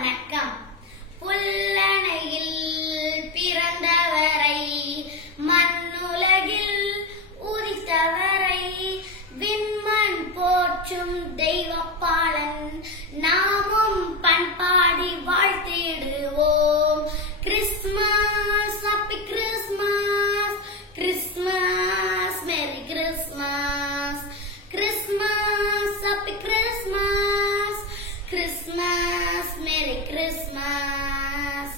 வணக்கம். புல்லணையில் பிறந்தவரை, மண்ணுலகில் உதித்தவரை, விண்மண் போற்றும் தெய்வப்பாலன் நாமும் பண்பாடி வாழ்த்திடுவோம். Christmas, happy Christmas, Christmas, merry Christmas, Christmas, happy Christmas, Christmas, merry Christmas.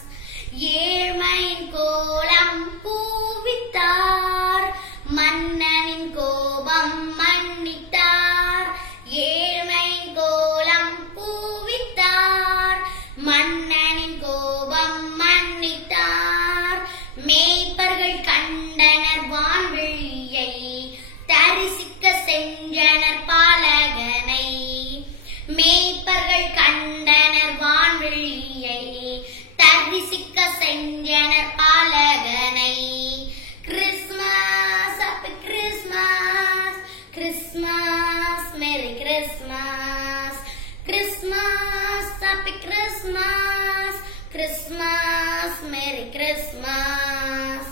ஏழ்மையின் கோலம் பூவித்தார், மன்னனின் கோபம் மன்னித்தார். ஏழ்மையின் கோலம் பூவித்தார், மன்னனின் கோபம் மன்னித்தார். மேய்ப்பர்கள் கண்டனர் வான்வெளியை, தரிசிக்க சென்றனர் பாலகனை. மேய்ப்பர்கள் கண்டனர் வான்வெளியை, தரிசிக்க சென்றனர் பாலகனை. Christmas, happy Christmas, Christmas, merry Christmas, Christmas, happy Christmas, Christmas, merry Christmas.